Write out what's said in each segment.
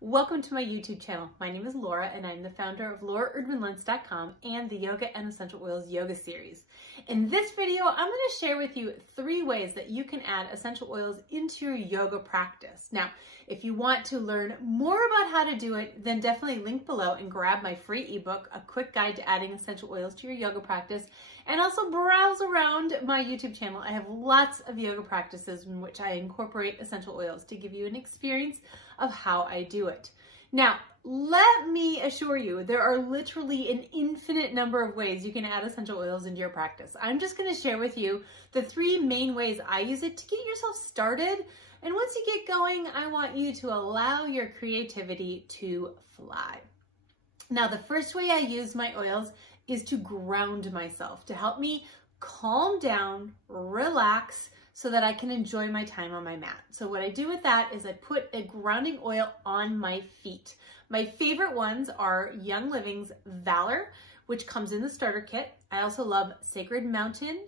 Welcome to my YouTube channel. My name is Laura and I'm the founder of Erdman-Luntz.com and the Yoga and Essential Oils yoga series. In this video, I'm going to share with you 3 ways that you can add essential oils into your yoga practice. Now, if you want to learn more about how to do it, then definitely link below and grab my free ebook, A Quick Guide to Adding Essential Oils to Your Yoga Practice, and also browse around my YouTube channel. I have lots of yoga practices in which I incorporate essential oils to give you an experience of how I do it. Now, let me assure you, there are literally an infinite number of ways you can add essential oils into your practice. I'm just going to share with you the 3 main ways I use it to get yourself started. And once you get going, I want you to allow your creativity to fly. Now, the first way I use my oils is to ground myself, to help me calm down, relax, so that I can enjoy my time on my mat. So what I do with that is I put a grounding oil on my feet. My favorite ones are Young Living's Valor, which comes in the starter kit. I also love Sacred Mountain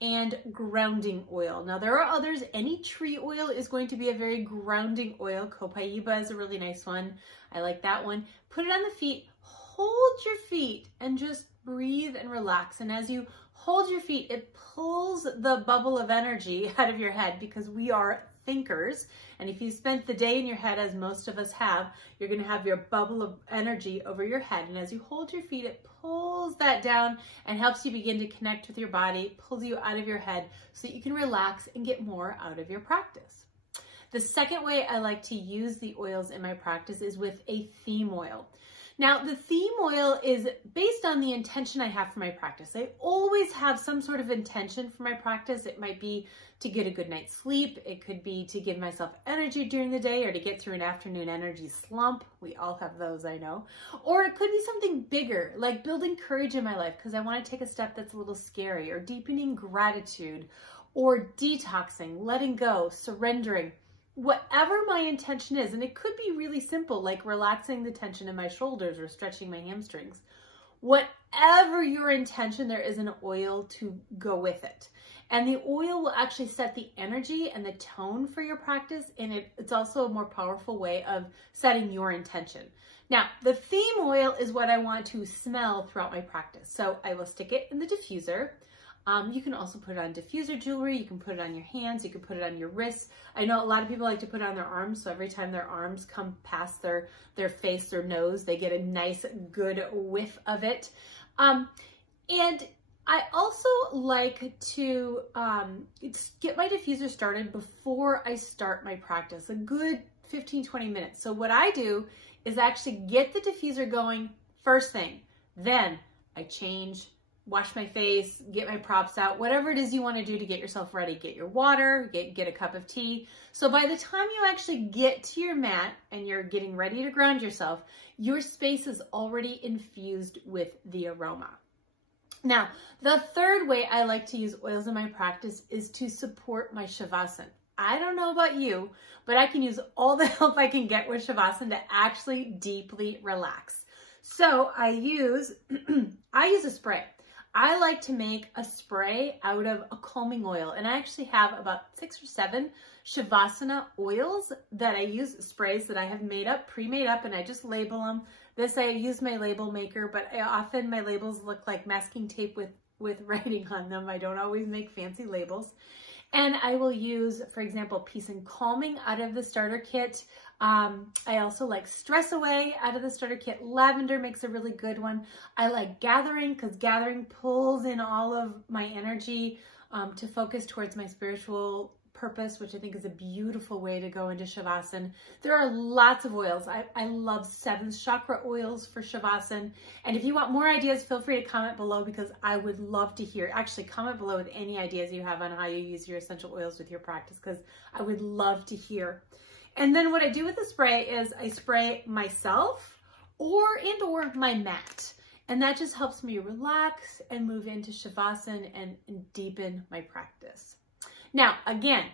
and grounding oil. Now there are others. Any tree oil is going to be a very grounding oil. Copaiba is a really nice one. I like that one. Put it on the feet, hold your feet and just breathe and relax. And as you hold your feet, it pulls the bubble of energy out of your head because we are thinkers. And if you spent the day in your head, as most of us have, you're going to have your bubble of energy over your head. And as you hold your feet, it pulls that down and helps you begin to connect with your body, pulls you out of your head so that you can relax and get more out of your practice. The second way I like to use the oils in my practice is with a theme oil. Now, the theme oil is based on the intention I have for my practice. I always have some sort of intention for my practice. It might be to get a good night's sleep. It could be to give myself energy during the day or to get through an afternoon energy slump. We all have those, I know. Or it could be something bigger, like building courage in my life because I want to take a step that's a little scary, or deepening gratitude, or detoxing, letting go, surrendering. Whatever my intention is, and it could be really simple, like relaxing the tension in my shoulders or stretching my hamstrings. Whatever your intention, there is an oil to go with it. And the oil will actually set the energy and the tone for your practice, and it's also a more powerful way of setting your intention. Now, the theme oil is what I want to smell throughout my practice. So I will stick it in the diffuser. You can also put it on diffuser jewelry. You can put it on your hands. You can put it on your wrists. I know a lot of people like to put it on their arms. So every time their arms come past their face, their nose, they get a nice, good whiff of it. And I also like to get my diffuser started before I start my practice, a good 15-20 minutes. So what I do is actually get the diffuser going first thing. Then I change, wash my face, get my props out, whatever it is you want to do to get yourself ready. Get your water, get a cup of tea. So by the time you actually get to your mat and you're getting ready to ground yourself, your space is already infused with the aroma. Now, the third way I like to use oils in my practice is to support my Shavasana. I don't know about you, but I can use all the help I can get with Shavasana to actually deeply relax. So I use a spray. I like to make a spray out of a calming oil, and I actually have about 6 or 7 Shavasana oils that I use, sprays that I have made up, pre-made up, and I just label them. This I use my label maker, but often my labels look like masking tape with writing on them. I don't always make fancy labels. And I will use, for example, Peace and Calming out of the starter kit. I also like Stress Away out of the starter kit. Lavender makes a really good one. I like Gathering because Gathering pulls in all of my energy to focus towards my spiritual purpose, which I think is a beautiful way to go into Shavasana. There are lots of oils. I love 7 chakra oils for Shavasana. And if you want more ideas, feel free to comment below because I would love to hear. Actually, comment below with any ideas you have on how you use your essential oils with your practice because I would love to hear. And then what I do with the spray is I spray myself or my mat. And that just helps me relax and move into Shavasana and deepen my practice. Now, again,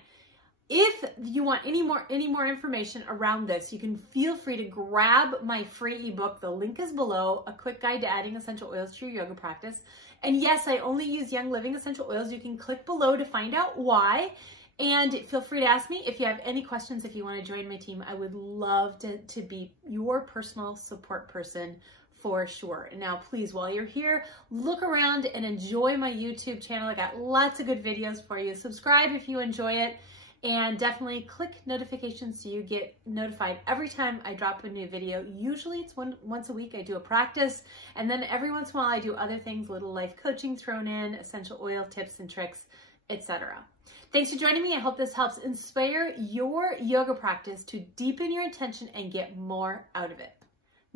if you want any more information around this, you can feel free to grab my free ebook. The link is below, A Quick Guide to Adding Essential Oils to Your Yoga Practice. And yes, I only use Young Living essential oils. You can click below to find out why. And feel free to ask me if you have any questions. If you want to join my team, I would love to be your personal support person for sure. And now please, while you're here, look around and enjoy my YouTube channel. I got lots of good videos for you. Subscribe if you enjoy it, and definitely click notifications so you get notified every time I drop a new video. Usually it's once a week I do a practice, and then every once in a while I do other things, little life coaching thrown in, essential oil tips and tricks, etc. Thanks for joining me. I hope this helps inspire your yoga practice to deepen your intention and get more out of it.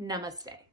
Namaste.